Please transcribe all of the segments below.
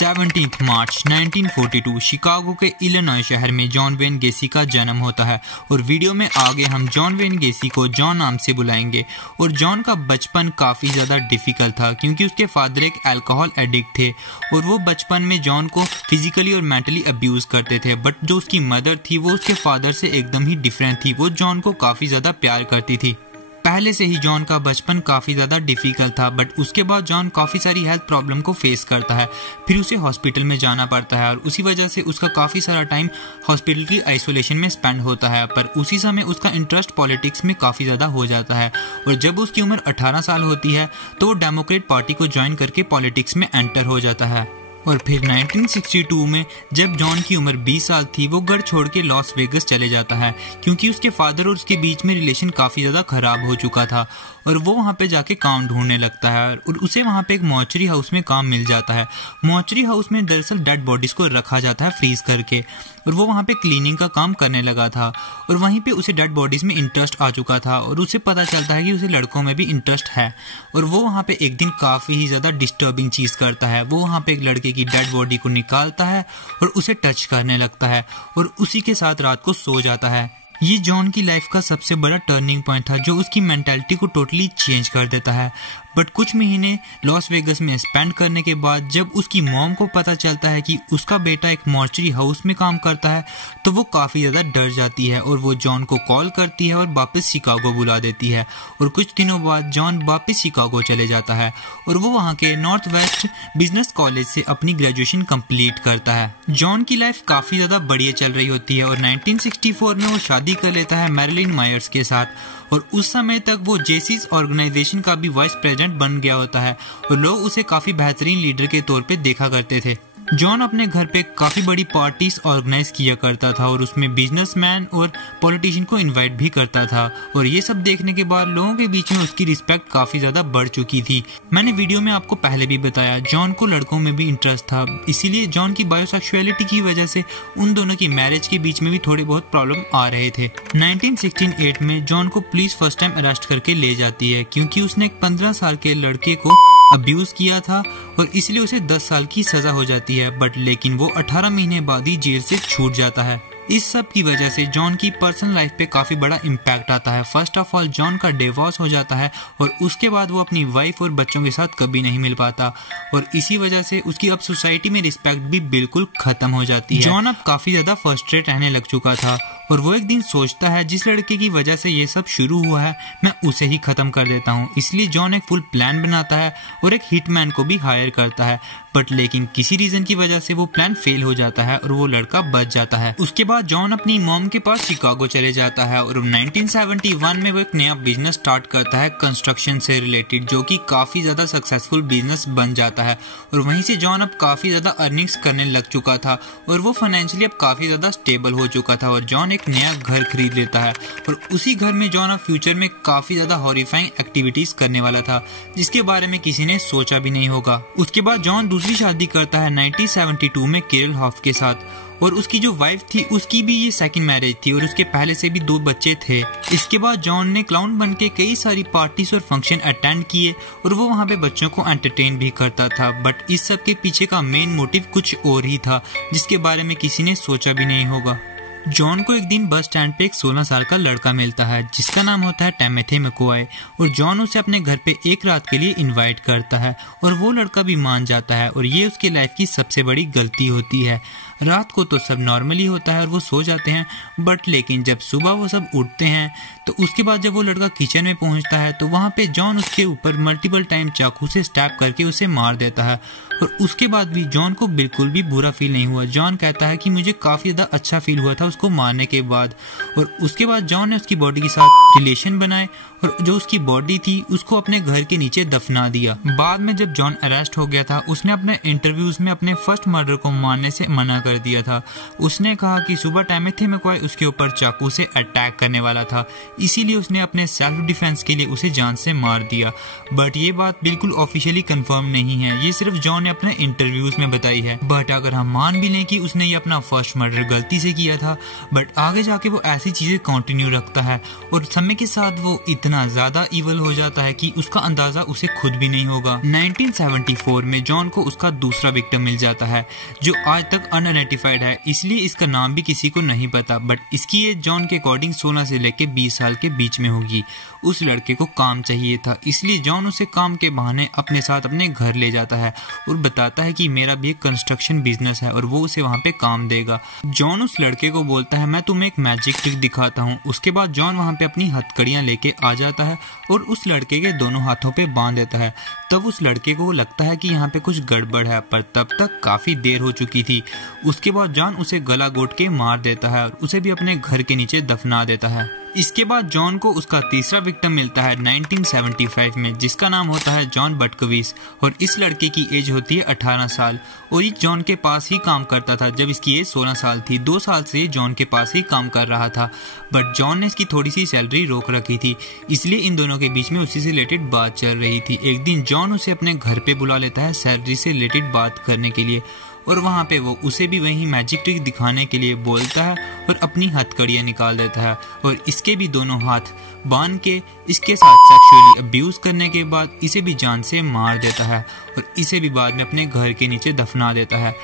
17 मार्च 1942 Chicago के Illinois शहर में जॉन वेन गेसी का जन्म होता है और वीडियो में आगे हम जॉन वेन गेसी को जॉन नाम से बुलाएंगे। और जॉन का बचपन काफ़ी ज़्यादा डिफ़िकल्ट था क्योंकि उसके फादर एक अल्कोहल एडिक्ट थे और वो बचपन में जॉन को फिजिकली और मेंटली अब्यूज़ करते थे। बट जो उसकी मदर थी वो उसके फादर से एकदम ही डिफरेंट थी, वो जॉन को काफ़ी ज़्यादा प्यार करती थी। पहले से ही जॉन का बचपन काफ़ी ज़्यादा डिफ़िकल्ट था, बट उसके बाद जॉन काफ़ी सारी हेल्थ प्रॉब्लम को फेस करता है, फिर उसे हॉस्पिटल में जाना पड़ता है और उसी वजह से उसका काफ़ी सारा टाइम हॉस्पिटल की आइसोलेशन में स्पेंड होता है। पर उसी समय उसका इंटरेस्ट पॉलिटिक्स में काफ़ी ज़्यादा हो जाता है और जब उसकी उम्र 18 साल होती है तो वो डेमोक्रेट पार्टी को ज्वाइन करके पॉलिटिक्स में एंटर हो जाता है। और फिर 1962 में जब जॉन की उम्र 20 साल थी वो घर छोड़ के लॉस वेगस चले जाता है क्योंकि उसके फादर और उसके बीच में रिलेशन काफ़ी ज़्यादा ख़राब हो चुका था और वो वहाँ पे जाके काम ढूंढने लगता है और उसे वहाँ पे एक मॉर्चरी हाउस में काम मिल जाता है। मॉर्चरी हाउस में दरअसल डेड बॉडीज़ को रखा जाता है फ्रीज करके और वो वहाँ पे क्लीनिंग का काम करने लगा था और वहीं पे उसे डेड बॉडीज़ में इंटरेस्ट आ चुका था और उसे पता चलता है कि उसे लड़कों में भी इंटरेस्ट है। और वो वहाँ पे एक दिन काफ़ी ही ज़्यादा डिस्टर्बिंग चीज़ करता है, वो वहाँ पे एक लड़के की डेड बॉडी को निकालता है और उसे टच करने लगता है और उसी के साथ रात को सो जाता है। ये जॉन की लाइफ का सबसे बड़ा टर्निंग पॉइंट था जो उसकी मेंटालिटी को टोटली चेंज कर देता है। बट कुछ महीने लॉस वेगस में स्पेंड करने के बाद जब उसकी मॉम को पता चलता है कि उसका बेटा एक मॉर्चरी हाउस में काम करता है तो वो काफ़ी ज़्यादा डर जाती है और वो जॉन को कॉल करती है और वापस शिकागो बुला देती है। और कुछ दिनों बाद जॉन वापस शिकागो चले जाता है और वो वहाँ के नॉर्थ वेस्ट बिजनेस कॉलेज से अपनी ग्रेजुएशन कंप्लीट करता है। जॉन की लाइफ काफ़ी ज़्यादा बढ़िया चल रही होती है और 1964 में वो शादी कर लेता है मैरिलिन मायर्स के साथ और उस समय तक वो जेसीज ऑर्गेनाइजेशन का भी वाइस प्रेसिडेंट बन गया होता है और लोग उसे काफ़ी बेहतरीन लीडर के तौर पे देखा करते थे। जॉन अपने घर पे काफ़ी बड़ी पार्टीज ऑर्गेनाइज किया करता था और उसमें बिजनेसमैन और पॉलिटिशियन को इनवाइट भी करता था और ये सब देखने के बाद लोगों के बीच में उसकी रिस्पेक्ट काफ़ी ज़्यादा बढ़ चुकी थी। मैंने वीडियो में आपको पहले भी बताया जॉन को लड़कों में भी इंटरेस्ट था, इसीलिए जॉन की बायोसेक्सुअलिटी की वजह से उन दोनों की मैरिज के बीच में भी थोड़े बहुत प्रॉब्लम आ रहे थे। 1968 में जॉन को पुलिस फर्स्ट टाइम अरेस्ट करके ले जाती है क्योंकि उसने एक 15 साल के लड़के को अब्यूज किया था और इसलिए उसे 10 साल की सजा हो जाती है। बट लेकिन वो 18 महीने बाद ही जेल से छूट जाता है। इस सब की वजह से जॉन की पर्सनल लाइफ पे काफ़ी बड़ा इम्पैक्ट आता है। फर्स्ट ऑफ ऑल जॉन का डिवोर्स हो जाता है और उसके बाद वो अपनी वाइफ और बच्चों के साथ कभी नहीं मिल पाता और इसी वजह से उसकी अब सोसाइटी में रिस्पेक्ट भी बिल्कुल ख़त्म हो जाती है। जॉन अब काफ़ी ज़्यादा फ्रस्ट्रेट रहने लग चुका था और वो एक दिन सोचता है जिस लड़के की वजह से ये सब शुरू हुआ है मैं उसे ही ख़त्म कर देता हूँ। इसलिए जॉन एक फुल प्लान बनाता है और एक हिटमैन को भी हायर करता है। बट लेकिन किसी रीज़न की वजह से वो प्लान फेल हो जाता है और वो लड़का बच जाता है। उसके बाद जॉन अपनी मॉम के पास शिकागो चले जाता है और 1971 में वो एक नया बिजनेस स्टार्ट करता है कंस्ट्रक्शन से रिलेटेड, जो कि काफ़ी ज़्यादा सक्सेसफुल बिजनेस बन जाता है और वहीं से जॉन अब काफ़ी ज़्यादा अर्निंग्स करने लग चुका था और वो फाइनेंशियली अब काफ़ी ज़्यादा स्टेबल हो चुका था और जॉन एक नया घर खरीद लेता है और उसी घर में जॉन अब फ्यूचर में काफ़ी ज़्यादा हॉरिफाइंग एक्टिविटीज़ करने वाला था जिसके बारे में किसी ने सोचा भी नहीं होगा। उसके बाद जॉन दूसरी शादी करता है 1972 में केरल हॉफ के साथ और उसकी जो वाइफ थी उसकी भी ये सेकंड मैरिज थी और उसके पहले से भी 2 बच्चे थे। इसके बाद जॉन ने क्लाउन बन के कई सारी पार्टीज और फंक्शन अटेंड किए और वो वहाँ पे बच्चों को एंटरटेन भी करता था। बट इस सब के पीछे का मेन मोटिव कुछ और ही था जिसके बारे में किसी ने सोचा भी नहीं होगा। जॉन को एक दिन बस स्टैंड पे एक 16 साल का लड़का मिलता है जिसका नाम होता है टेमेथे मैकॉय और जॉन उसे अपने घर पे एक रात के लिए इनवाइट करता है और वो लड़का भी मान जाता है और ये उसके लाइफ की सबसे बड़ी गलती होती है। रात को तो सब नॉर्मली होता है और वो सो जाते हैं, बट लेकिन जब सुबह वो सब उठते हैं तो उसके बाद जब वो लड़का किचन में पहुंचता है तो वहाँ पे जॉन उसके ऊपर मल्टीपल टाइम चाकू से स्टैब करके उसे मार देता है और उसके बाद भी जॉन को बिल्कुल भी बुरा फील नहीं हुआ। जॉन कहता है कि मुझे काफ़ी ज़्यादा अच्छा फील हुआ था उसको मारने के बाद और उसके बाद जॉन ने उसकी बॉडी के साथ रिलेशन बनाए और जो उसकी बॉडी थी उसको अपने घर के नीचे दफना दिया। बाद में जब जॉन अरेस्ट हो गया था उसने अपने इंटरव्यूज में अपने फर्स्ट मर्डर को मारने से मना कर दिया था। उसने कहा कि सुबह टेमेथे मैकॉय उसके ऊपर चाकू से अटैक करने वाला था, इसीलिए उसने अपने सेल्फ डिफेंस के लिए उसे जान से मार दिया। बट ये बात बिल्कुल ऑफिशियली कंफर्म नहीं है, ये सिर्फ जॉन ने अपने इंटरव्यूज में बताई है। बट अगर हम मान भी लें कि उसने ये अपना फर्स्ट मर्डर गलती से किया था, बट आगे जाके वो ऐसी चीजें कंटिन्यू रखता है और समय के साथ वो इतना इतना ज्यादा इवल हो जाता है कि उसका अंदाजा उसे खुद भी नहीं होगा। 1974 में जॉन को उसका दूसरा विक्टिम मिल जाता है जो आज तक अनआइडेंटिफाइड है, इसलिए इसका नाम भी किसी को नहीं पता, बट इसकी एज जॉन के अकॉर्डिंग 16 से लेकर 20 साल के बीच में होगी। उस लड़के को काम चाहिए था, इसलिए जॉन उसे काम के बहाने अपने साथ अपने घर ले जाता है और बताता है कि मेरा भी एक कंस्ट्रक्शन बिजनेस है और वो उसे वहाँ पे काम देगा। जॉन उस लड़के को बोलता है मैं तुम्हें एक मैजिक ट्रिक दिखाता हूँ। उसके बाद जॉन वहाँ पे अपनी हथकड़ियाँ लेके आ जाता है और उस लड़के के दोनों हाथों पे बांध देता है। तब उस लड़के को लगता है कि यहाँ पे कुछ गड़बड़ है, पर तब तक काफी देर हो चुकी थी। उसके बाद जॉन उसे गला घोट के मार देता है और उसे भी अपने घर के नीचे दफना देता है। इसके बाद जॉन को उसका तीसरा विक्टिम मिलता है 1975 में, जिसका नाम होता है जॉन बटकविस और इस लड़के की एज होती है 18 साल और ये जॉन के पास ही काम करता था जब इसकी एज 16 साल थी। 2 साल से जॉन के पास ही काम कर रहा था, बट जॉन ने इसकी थोड़ी सी सैलरी रोक रखी थी, इसलिए इन दोनों के बीच में उसी से रिलेटेड बात चल रही थी। एक दिन जॉन उसे अपने घर पे बुला लेता है सैलरी से रिलेटेड बात करने के लिए और वहाँ पे वो उसे भी वही मैजिक ट्रिक दिखाने के लिए बोलता है और अपनी हथकड़ियाँ निकाल देता है और इसके भी दोनों हाथ बांध के इसके साथ सेक्सुअली अब्यूज करने के बाद इसे भी जान से मार देता है और इसे भी बाद में अपने घर के नीचे दफना देता है।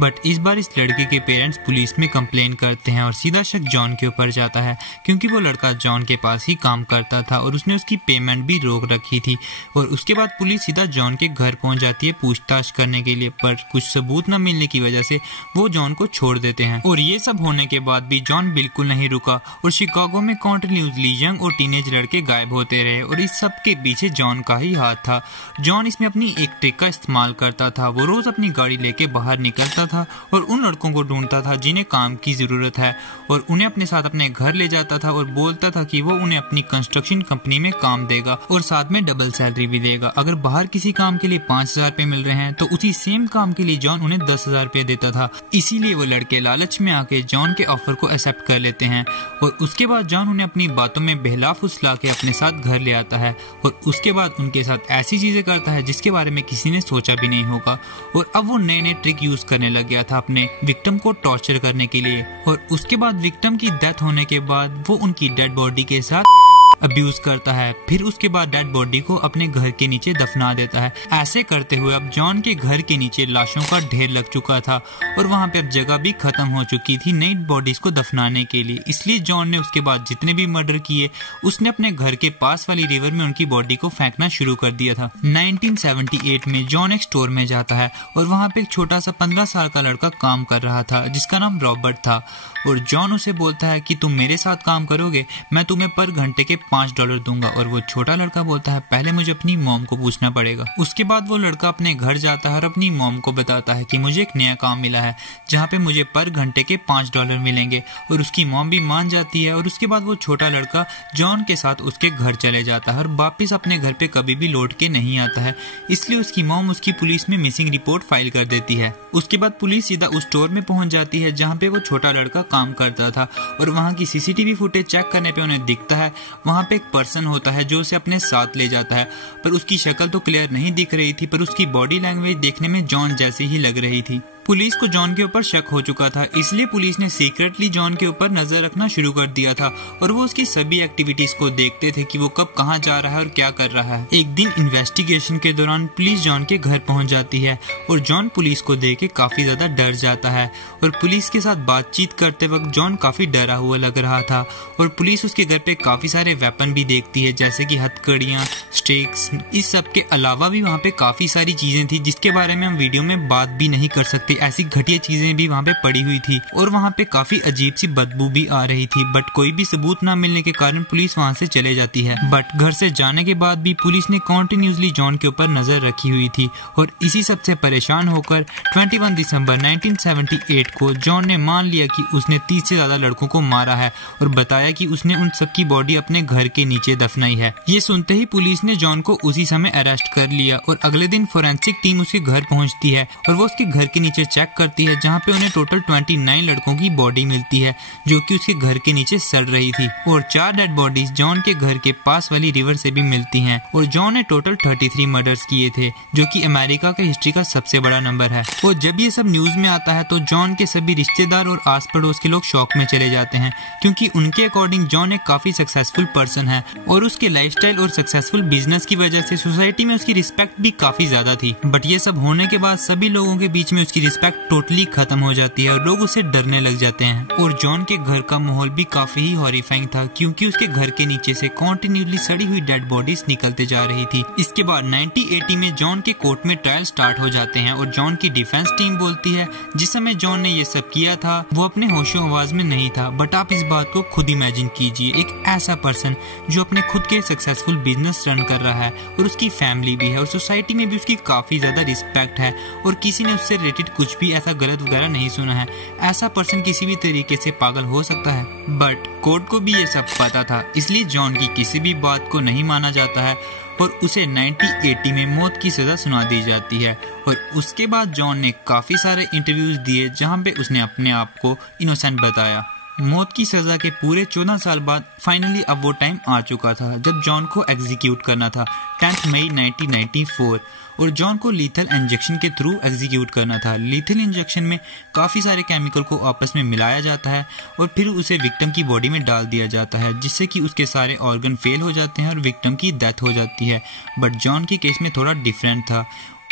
बट इस बार इस लड़के के पेरेंट्स पुलिस में कंप्लेन करते हैं और सीधा शक जॉन के ऊपर जाता है क्योंकि वो लड़का जॉन के पास ही काम करता था और उसने उसकी पेमेंट भी रोक रखी थी। और उसके बाद पुलिस सीधा जॉन के घर पहुंच जाती है पूछताछ करने के लिए, पर कुछ सबूत न मिलने की वजह से वो जॉन को छोड़ देते हैं। और ये सब होने के बाद भी जॉन बिल्कुल नहीं रुका और शिकागो में कॉन्टिन्यूसली यंग और टीनेज लड़के गायब होते रहे और इस सब के पीछे जॉन का ही हाथ था। जॉन इसमें अपनी एक ट्रिक का इस्तेमाल करता था। वो रोज अपनी गाड़ी लेके बाहर निकलता था और उन लड़कों को ढूंढता था जिन्हें काम की जरूरत है और उन्हें अपने साथ अपने घर ले जाता था और बोलता था कि वो उन्हें अपनी कंस्ट्रक्शन कंपनी में काम देगा और साथ में डबल सैलरी भी देगा। अगर बाहर किसी काम के लिए 5,000 रुपए मिल रहे हैं तो उसी सेम काम के लिए जॉन उन्हें 10,000 रुपए देता था। इसीलिए वो लड़के लालच में आके जॉन के ऑफर को एक्सेप्ट कर लेते हैं और उसके बाद जॉन उन्हें अपनी बातों में बहला फुसला के अपने साथ घर ले आता है और उसके बाद उनके साथ ऐसी चीजें करता है जिसके बारे में किसी ने सोचा भी नहीं होगा। और अब वो नए नए ट्रिक यूज करने लग गया था अपने विक्टिम को टॉर्चर करने के लिए और उसके बाद विक्टिम की डेथ होने के बाद वो उनकी डेड बॉडी के साथ अब्यूज करता है, फिर उसके बाद डेड बॉडी को अपने घर के नीचे दफना देता है। ऐसे करते हुए अब जॉन के घर के नीचे लाशों का ढेर लग चुका था और वहाँ पे अब जगह भी खत्म हो चुकी थी नई बॉडीज को दफनाने के लिए। इसलिए जॉन ने उसके बाद जितने भी मर्डर किए उसने अपने घर के पास वाली रिवर में उनकी बॉडी को फेंकना शुरू कर दिया था। 1978 में जॉन एक स्टोर में जाता है और वहाँ पे एक छोटा सा 15 साल का लड़का काम कर रहा था जिसका नाम रॉबर्ट था और जॉन उसे बोलता है कि तुम मेरे साथ काम करोगे, मैं तुम्हें पर घंटे के $5 दूंगा। और वो छोटा लड़का बोलता है पहले मुझे अपनी मॉम को पूछना पड़ेगा। उसके बाद वो लड़का अपने घर जाता है और अपनी मॉम को बताता है कि मुझे एक नया काम मिला है जहाँ पे मुझे पर घंटे के $5 मिलेंगे और उसकी मॉम भी मान जाती है। और उसके बाद वो छोटा लड़का जॉन के साथ उसके घर चले जाता है और वापिस अपने घर पे कभी भी लौट के नहीं आता है, इसलिए उसकी मॉम उसकी पुलिस में मिसिंग रिपोर्ट फाइल कर देती है। उसके बाद पुलिस सीधा उस स्टोर में पहुंच जाती है जहाँ पे वो छोटा लड़का काम करता था और वहाँ की सीसीटीवी फुटेज चेक करने पे उन्हें दिखता है वहाँ पे एक पर्सन होता है जो उसे अपने साथ ले जाता है, पर उसकी शक्ल तो क्लियर नहीं दिख रही थी पर उसकी बॉडी लैंग्वेज देखने में जॉन जैसे ही लग रही थी। पुलिस को जॉन के ऊपर शक हो चुका था, इसलिए पुलिस ने सीक्रेटली जॉन के ऊपर नजर रखना शुरू कर दिया था और वो उसकी सभी एक्टिविटीज को देखते थे कि वो कब कहाँ जा रहा है और क्या कर रहा है। एक दिन इन्वेस्टिगेशन के दौरान पुलिस जॉन के घर पहुंच जाती है और जॉन पुलिस को देख के काफी ज्यादा डर जाता है और पुलिस के साथ बातचीत करते वक्त जॉन काफी डरा हुआ लग रहा था और पुलिस उसके घर पे काफी सारे वेपन भी देखती है जैसे कि हथकड़ियाँ, स्टिक्स। इस सब के अलावा भी वहाँ पे काफी सारी चीजें थी जिसके बारे में हम वीडियो में बात भी नहीं कर सकते, ऐसी घटिया चीजें भी वहाँ पे पड़ी हुई थी और वहाँ पे काफी अजीब सी बदबू भी आ रही थी। बट कोई भी सबूत ना मिलने के कारण पुलिस वहाँ से चले जाती है। बट घर से जाने के बाद भी पुलिस ने कॉन्टिन्यूसली जॉन के ऊपर नजर रखी हुई थी और इसी सब से परेशान होकर 21 दिसंबर 1978 को जॉन ने मान लिया कि उसने 30 से ज्यादा लड़कों को मारा है और बताया कि उसने उन सब की बॉडी अपने घर के नीचे दफनाई है। ये सुनते ही पुलिस ने जॉन को उसी समय अरेस्ट कर लिया और अगले दिन फोरेंसिक टीम उसके घर पहुंचती है और वो उसके घर के नीचे चेक करती है, जहाँ पे उन्हें टोटल 29 लड़कों की बॉडी मिलती है जो कि उसके घर के नीचे सड़ रही थी, और 4 डेड बॉडीज जॉन के घर के पास वाली रिवर से भी मिलती हैं। और जॉन ने टोटल 33 मर्डर्स किए थे, जो कि अमेरिका के हिस्ट्री का सबसे बड़ा नंबर है। और जब ये सब न्यूज में आता है तो जॉन के सभी रिश्तेदार और आस पड़ोस के लोग शॉक में चले जाते हैं, क्योंकि उनके अकॉर्डिंग जॉन एक काफी सक्सेसफुल पर्सन है और उसके लाइफस्टाइल और सक्सेसफुल बिजनेस की वजह से सोसाइटी में उसकी रिस्पेक्ट भी काफी ज्यादा थी। बट ये सब होने के बाद सभी लोगों के बीच में उसकी रिस्पेक्ट टोटली खत्म हो जाती है और लोग उसे डरने लग जाते हैं। और जॉन के घर का माहौल भी काफी ही हॉरिफाइंग था, क्योंकि उसके घर के नीचे से कॉन्टिन्यूसली सड़ी हुई डेड बॉडीज निकलते जा रही थी। इसके बाद 1980 में जॉन के कोर्ट में ट्रायल स्टार्ट हो जाते हैं और जॉन की डिफेंस टीम बोलती है जिस समय जॉन ने ये सब किया था वो अपने होशो आवाज में नहीं था। बट आप इस बात को खुद इमेजिन कीजिए, एक ऐसा पर्सन जो अपने खुद के सक्सेसफुल बिजनेस रन कर रहा है और उसकी फैमिली भी है और सोसाइटी में भी उसकी काफी ज्यादा रिस्पेक्ट है और किसी ने उससे रिलेटेड कुछ भी ऐसा गलत वगैरह नहीं सुना है। ऐसा पर्सन किसी भी तरीके से पागल हो सकता है। बट कोर्ट को भी ये सब पता था, इसलिए जॉन की किसी भी बात को नहीं माना जाता है और उसे 1980 में मौत की सजा सुना दी जाती है। और उसके बाद जॉन ने काफी सारे इंटरव्यूज दिए जहां पे उसने अपने आप को इनोसेंट बताया। मौत की सजा के पूरे 14 साल बाद फाइनली अब वो टाइम आ चुका था जब जॉन को एग्जीक्यूट करना था, 10 मई 1994। और जॉन को लीथल इंजेक्शन के थ्रू एग्जीक्यूट करना था। लीथल इंजेक्शन में काफ़ी सारे केमिकल को आपस में मिलाया जाता है और फिर उसे विक्टिम की बॉडी में डाल दिया जाता है, जिससे कि उसके सारे ऑर्गन फेल हो जाते हैं और विक्टिम की डेथ हो जाती है। बट जॉन के केस में थोड़ा डिफरेंट था।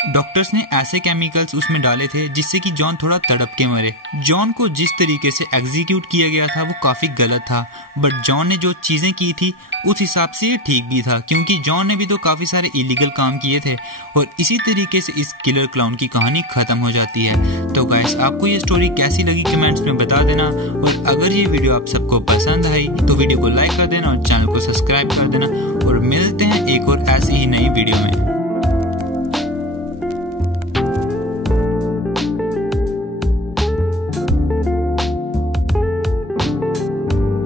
डॉक्टर्स ने ऐसे केमिकल्स उसमें डाले थे जिससे कि जॉन थोड़ा तड़प के मरे। जॉन को जिस तरीके से एग्जीक्यूट किया गया था वो काफ़ी गलत था, बट जॉन ने जो चीज़ें की थी उस हिसाब से ये ठीक भी था, क्योंकि जॉन ने भी तो काफ़ी सारे इलीगल काम किए थे। और इसी तरीके से इस किलर क्लाउन की कहानी ख़त्म हो जाती है। तो गाइस, आपको ये स्टोरी कैसी लगी कमेंट्स में बता देना, और अगर ये वीडियो आप सबको पसंद आई तो वीडियो को लाइक कर देना और चैनल को सब्सक्राइब कर देना। और मिलते हैं एक और ऐसी ही नई वीडियो में।